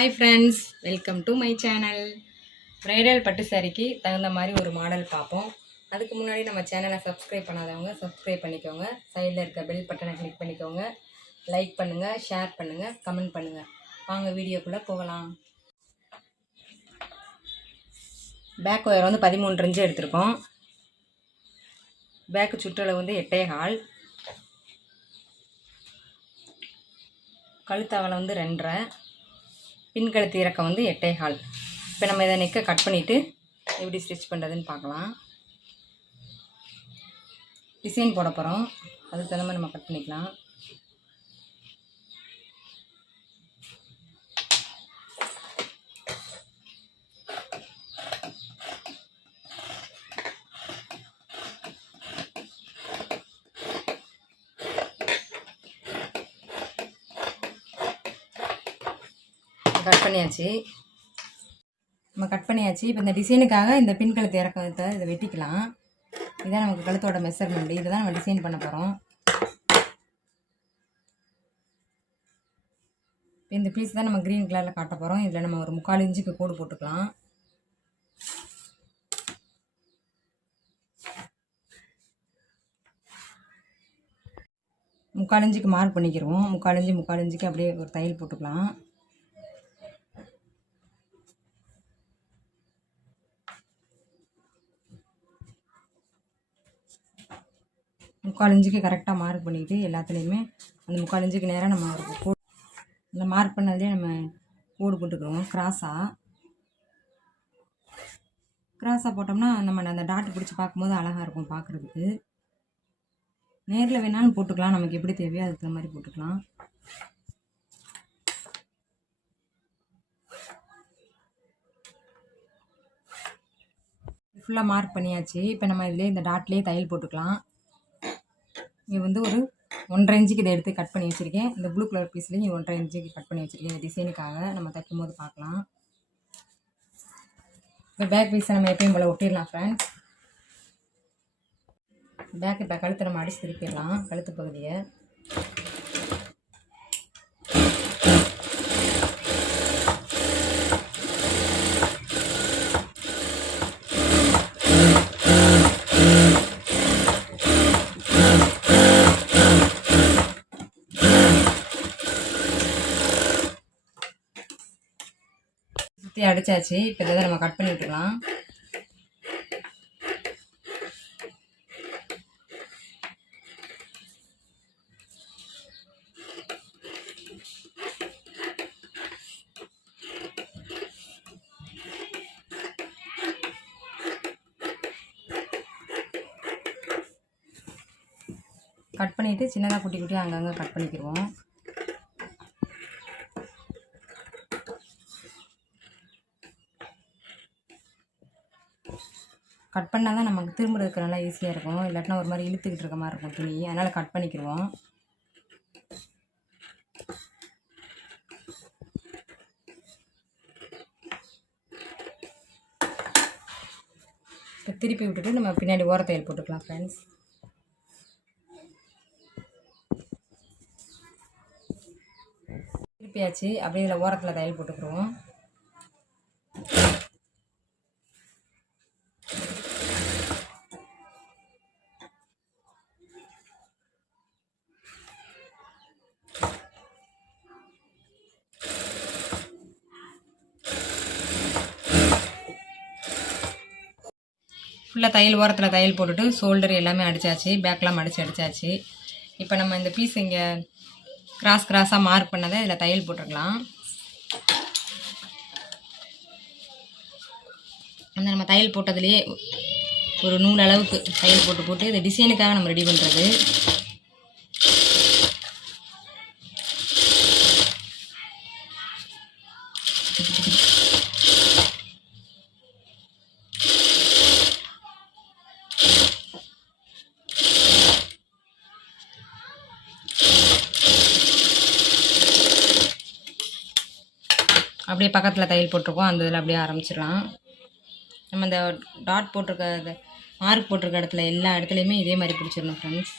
Hi friends, welcome to my channel. Bridal பட்டு சாரிக்கு தகுந்த மாதிரி ஒரு மாடல் பார்ப்போம். அதுக்கு முன்னாடி நம்ம சேனலை சப்ஸ்கிரைப் பண்ணாதவங்க சப்ஸ்கிரைப் பண்ணிக்கோங்க. சைடில் இருக்க பெல் பட்டனை கிளிக் பண்ணிக்கோங்க. லைக் பண்ணுங்கள், ஷேர் பண்ணுங்கள், கமெண்ட் பண்ணுங்கள். வாங்க வீடியோக்குள்ளே போகலாம். பேக் ஒயர் வந்து 13 இன்ச்சு எடுத்திருக்கோம். பேக்கு சுற்றளவு வந்து 8.25. கழுத்தவளை வந்து 2.5. பின் கழுத்து இறக்கம் வந்து 8.25. இப்போ நம்ம இதை நெக்கை கட் பண்ணிவிட்டு எப்படி ஸ்டிச் பண்ணுறதுன்னு பார்க்கலாம். டிசைன் போட போகிறோம், அதுக்கு தகுந்த மாதிரி நம்ம கட் பண்ணிக்கலாம். கட் பண்ணியாச்சு. இப்போ இந்த டிசைனுக்காக இந்த பின் கழுத்து இறக்கத்தை இதை வெட்டிக்கலாம். இதுதான் நமக்கு கழுத்தோட மெஷர்மெண்ட். இதை தான் நம்ம டிசைன் பண்ண போகிறோம். இந்த பீஸ் தான் நம்ம க்ரீன் கலரில் காட்ட போகிறோம். இதில் நம்ம ஒரு 3/4 இன்ச்சுக்கு கோடு போட்டுக்கலாம். முக்கால் இன்ச்சுக்கு மார்க் பண்ணிக்கிறோம். 3/4 இன்ச்சுக்கு அப்படியே ஒரு தையல் போட்டுக்கலாம். முக்கால் இன்ச்சுக்கு கரெக்டாக மார்க் பண்ணிவிட்டு எல்லாத்துலேயுமே அந்த 3/4 இன்ச்சுக்கு நேராக நம்ம ஒரு கோடு, இந்த மார்க் பண்ணதுலேயே நம்ம கோடு போட்டுக்கிறோம். கிராஸாக போட்டோம்னா நம்ம அந்த டாட்டு பிடிச்சி பார்க்கும்போது அழகாக இருக்கும் பார்க்குறதுக்கு. நேரில் வேணாலும் போட்டுக்கலாம், நமக்கு எப்படி தேவையோ அதுக்கு தகுந்த மாதிரி போட்டுக்கலாம். ஃபுல்லாக மார்க் பண்ணியாச்சு. இப்போ நம்ம இதிலே இந்த டாட்லேயே தையல் போட்டுக்கலாம். இங்கே வந்து ஒரு 1.5 இன்ச்சுக்கு இதை எடுத்து கட் பண்ணி வச்சுருக்கேன். இந்த ப்ளூ கலர் பீஸ்லேயும் 1.5 இன்ச்சுக்கு கட் பண்ணி வச்சுருக்கேன். இந்த டிசைனுக்காக நம்ம தைக்கும் போது பார்க்கலாம். இப்போ பேக் பீஸை நம்ம எப்பயும் போல் ஒட்டிடலாம் ஃப்ரெண்ட்ஸ். பேக் இப்போ கழுத்தை நம்ம அடித்து திருப்பிடலாம். கழுத்து பகுதியை சுற்றி அடித்தாச்சு. இப்போ இதை நம்ம கட் பண்ணி விட்டுக்கலாம். கட் பண்ணிவிட்டு சின்னதாக குட்டி குட்டியாக அங்கங்கே கட் பண்ணிக்கிடுவோம். கட் பண்ணால் தான் நமக்கு திரும்புறதுக்கு நல்லா ஈஸியாக இருக்கும். இல்லாட்டினா ஒரு மாதிரி இழுத்துக்கிட்டு இருக்க மாதிரி இருக்கும் துணி. அதனால் கட் பண்ணிக்கிடுவோம். இப்போ திருப்பி விட்டுட்டு நம்ம பின்னாடி ஓர தையல் போட்டுக்கலாம் ஃப்ரெண்ட்ஸ். திருப்பியாச்சு. அப்படியே இதில் ஓரத்தில் தையல் போட்டுக்கிடுவோம். ஃபுல்லாக தையல் ஓரத்தில் தையல் போட்டுட்டு ஷோல்டர் எல்லாமே அடித்தாச்சு. பேக்லாம் அடித்தாச்சு. இப்போ நம்ம இந்த பீஸ் இங்கே கிராஸாக மார்க் பண்ணதை இதில் தையல் போட்டுக்கலாம். அந்த நம்ம தையல் போட்டதுலேயே ஒரு நூல் அளவுக்கு தையல் போட்டு இந்த டிசைனுக்காக நம்ம ரெடி பண்ணுறது. அப்படியே பக்கத்தில் தையல் போட்டிருக்கோம். அந்த இதில் அப்படியே ஆரம்பிச்சிடலாம். நம்ம இந்த டாட் போட்டிருக்க மார்க் போட்டிருக்க இடத்துல எல்லா இடத்துலையுமே இதே மாதிரி பிடிச்சிடணும் ஃப்ரெண்ட்ஸ்.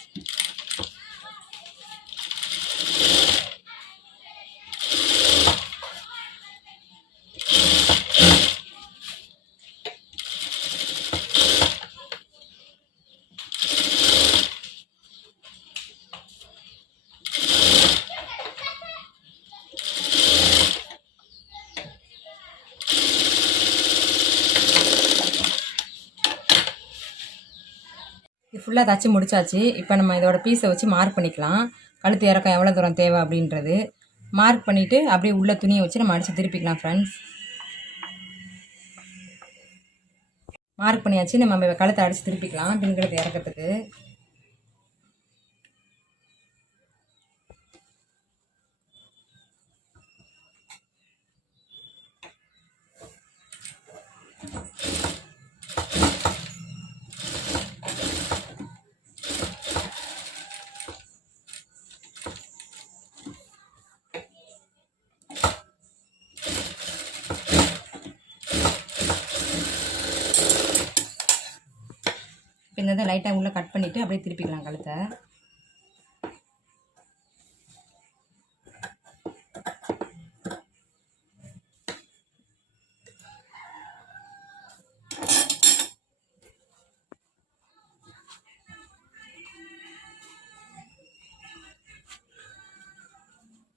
இது ஃபுல்லாக தச்சு முடிச்சாச்சு. இப்போ நம்ம இதோட பீஸை வச்சு மார்க் பண்ணிக்கலாம். கழுத்து இறக்கம் எவ்வளோ தூரம் தேவை அப்படின்றது மார்க் பண்ணிவிட்டு அப்படியே உள்ள துணியை வச்சு நம்ம அடித்து திருப்பிக்கலாம் ஃப்ரெண்ட்ஸ். மார்க் பண்ணியாச்சு. நம்ம கழுத்தை அடித்து திருப்பிக்கலாம் பின் கழுத்து இறக்கிறதுக்கு. இந்த இதை லைட்டாக உள்ளே கட் பண்ணிவிட்டு அப்படியே திருப்பிக்கலாம் கழுத்தை.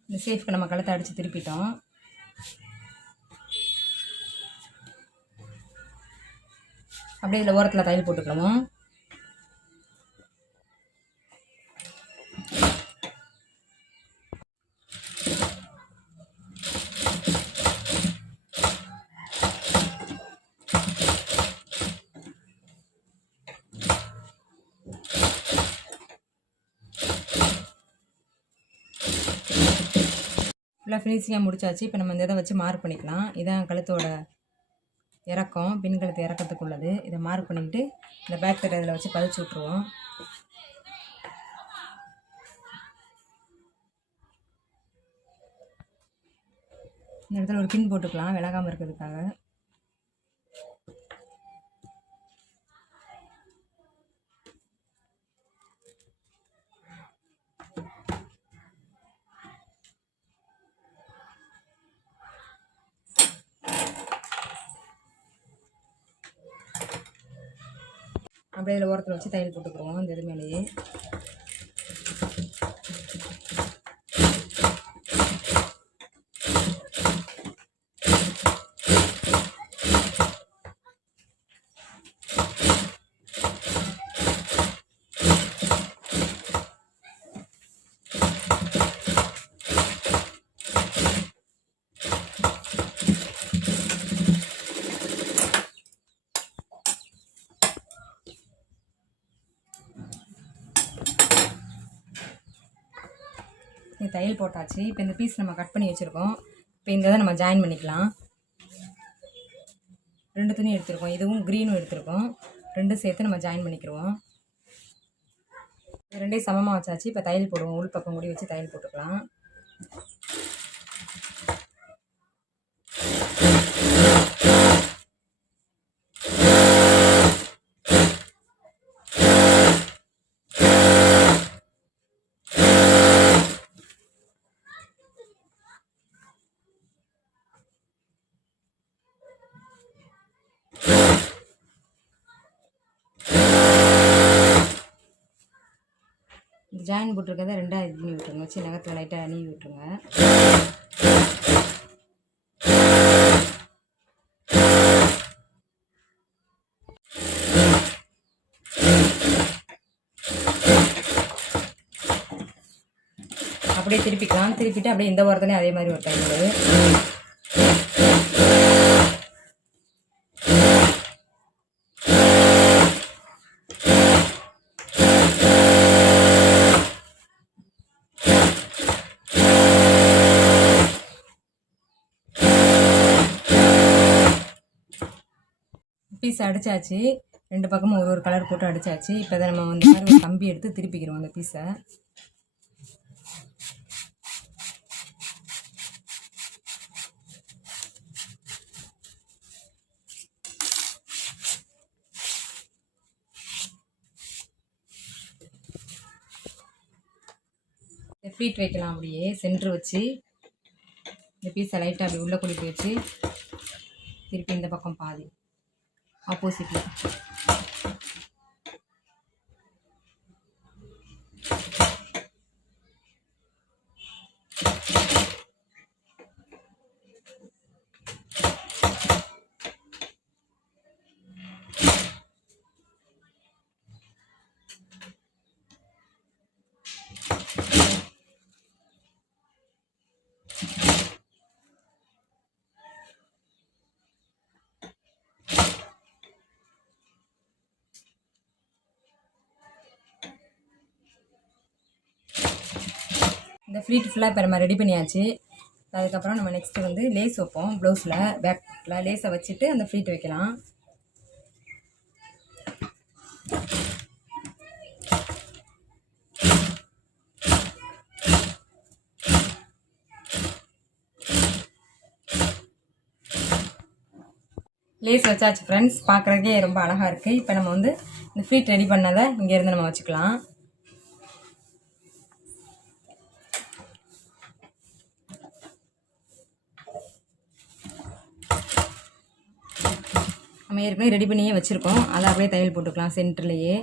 இந்த சேஃப்க்கு நம்ம கழுத்தை அடித்து திருப்பிட்டோம். அப்படியே இதில் ஓரத்தில் தையல் போட்டுக்கணும். ஃபுல்லாக ஃபினிஷிங்காக முடிச்சாச்சு. இப்போ நம்ம இந்த இதை வச்சு மார்க் பண்ணிக்கலாம். இதான் கழுத்தோட இறக்கம், பின் கழுத்து இறக்கத்துக்குள்ளது. இதை மார்க் பண்ணிக்கிட்டு இந்த பேக் சைடு இதில் வச்சு பதிச்சு விட்ருவோம். இந்த இடத்துல ஒரு பின் போட்டுக்கலாம் விலகாமல் இருக்கிறதுக்காக. அப்படியே இதில் ஓரத்தில் வச்சு தையல் போட்டுக்குருவோம் இந்த இது மேலேயே. தையல் போட்டாச்சு. இப்போ இந்த பீஸ் நம்ம கட் பண்ணி வச்சுருக்கோம். இப்போ இந்த இதை நம்ம ஜாயின் பண்ணிக்கலாம். 2 துணி எடுத்துருக்கோம், இதுவும் க்ரீனும் எடுத்துருக்கோம். 2 சேர்த்து நம்ம ஜாயின் பண்ணிக்கிடுவோம். 2 சமமாக வச்சாச்சு. இப்போ தையல் போடுவோம். உள் பக்கம் கூடி வச்சு தையல் போட்டுக்கலாம். ஜாயின் போட்டிருக்கதை 2ஆக இது பண்ணி விட்டுருங்க. வச்சு நகத்தில் லைட்டாக நீவி விட்டுருங்க. அப்படியே திருப்பிக்கலாம். திருப்பிட்டு அப்படியே இந்த ஓரத்துலேயும் அதே மாதிரி ஒரு தையல். பீஸ் அடித்தாச்சு. 2 பக்கமும் ஒரு கலர் போட்டு அடித்தாச்சு. இப்போ அதை நம்ம வந்து ஒரு கம்பி எடுத்து திருப்பிக்கிறோம் அந்த பீஸை. ஃப்ளீட் வைக்கலாம். அப்படியே சென்ட்ரு வச்சு இந்த பீஸை லைட்டாக அப்படி உள்ளே குளிப்பு வச்சு திருப்பி இந்த பக்கம் பாதி ஆப்போசிட்டில் ஃப்ளீட் ஃபுல்லாக இப்போ நம்ம ரெடி பண்ணியாச்சு. அதுக்கப்புறம் நம்ம நெக்ஸ்ட்டு வந்து லேஸ் வைப்போம். ப்ளவுஸில் பேக்கில் லேஸை வச்சுட்டு அந்த ஃப்ளீட் வைக்கலாம். லேஸ் வச்சாச்சு ஃப்ரெண்ட்ஸ். பார்க்குறதுக்கே ரொம்ப அழகாக இருக்குது. இப்போ நம்ம வந்து இந்த ஃப்ளீட் ரெடி பண்ணதை இங்கேருந்து நம்ம வச்சுக்கலாம். நம்ம ஏற்கனவே ரெடி பண்ணியே வச்சுருக்கோம். அதை அப்படியே தையல் போட்டுக்கலாம் சென்டர்லேயே.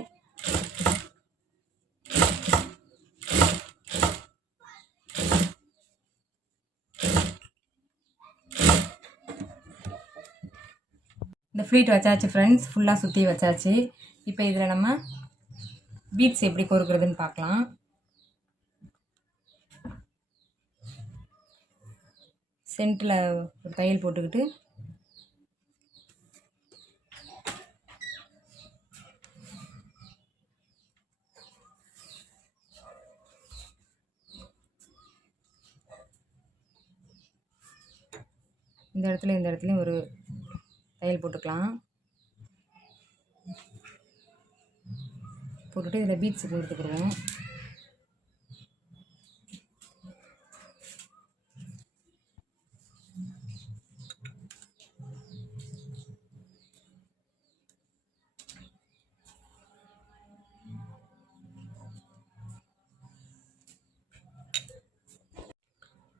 இந்த ஃப்ளீட் வச்சாச்சு ஃப்ரெண்ட்ஸ். ஃபுல்லாக சுற்றி வச்சாச்சு. இப்போ இதில் நம்ம பீட்ஸ் எப்படி கோர்க்கிறதுன்னு பார்க்கலாம். சென்டரில் ஒரு தையல் போட்டுக்கிட்டு இந்த இடத்துலையும் ஒரு தையல் போட்டுக்கலாம். போட்டுட்டு இதில் பீட்ஸ் கொடுத்துக்குருவோம்.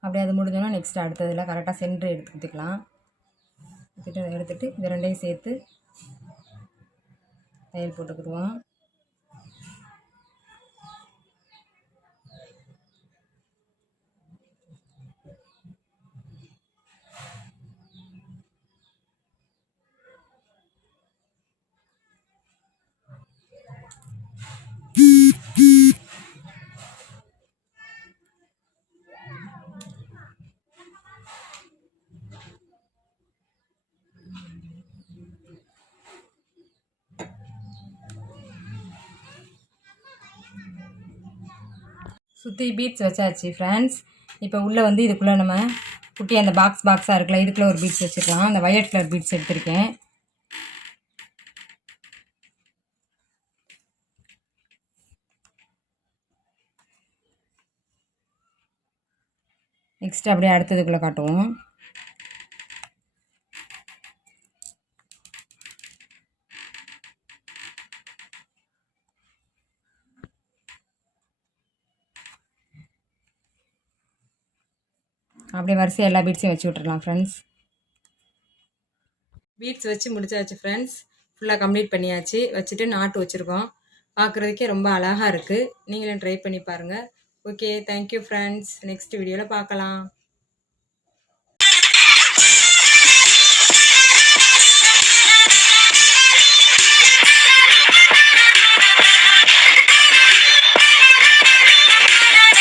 அப்படியே அது முடிஞ்சோன்னா நெக்ஸ்ட் அடுத்ததில் கரெக்டாக சென்டர் எடுத்துக்கலாம். எடுத்துகிட்டு இந்த ரெண்டையும் சேர்த்து தையல் போட்டுக்கிடுவோம். சுற்றி பீட்ஸ் வச்சாச்சு ஃப்ரெண்ட்ஸ். இப்போ உள்ளே வந்து இதுக்குள்ளே நம்ம குட்டி அந்த பாக்ஸாக இருக்குல்ல, இதுக்குள்ளே ஒரு பீட்ஸ் வச்சுக்கலாம். அந்த வயலட் கலர் பீட்ஸ் எடுத்திருக்கேன். நெக்ஸ்ட் அப்படியே அடுத்ததுக்குள்ளே காட்டுவோம். அப்படியே வரிசையாக எல்லா பீட்ஸையும் வச்சு விட்டுறலாம் ஃப்ரெண்ட்ஸ். பீட்ஸ் வச்சு முடிச்சாச்சு ஃப்ரெண்ட்ஸ். ஃபுல்லாக கம்ப்ளீட் பண்ணியாச்சு. வச்சுட்டு நாட்டு வச்சுருக்கோம். பார்க்குறதுக்கே ரொம்ப அழகாக இருக்குது. நீங்களும் ட்ரை பண்ணி பாருங்கள். Okay, thank you friends. நெக்ஸ்ட் வீடியோவில் பார்க்கலாம்.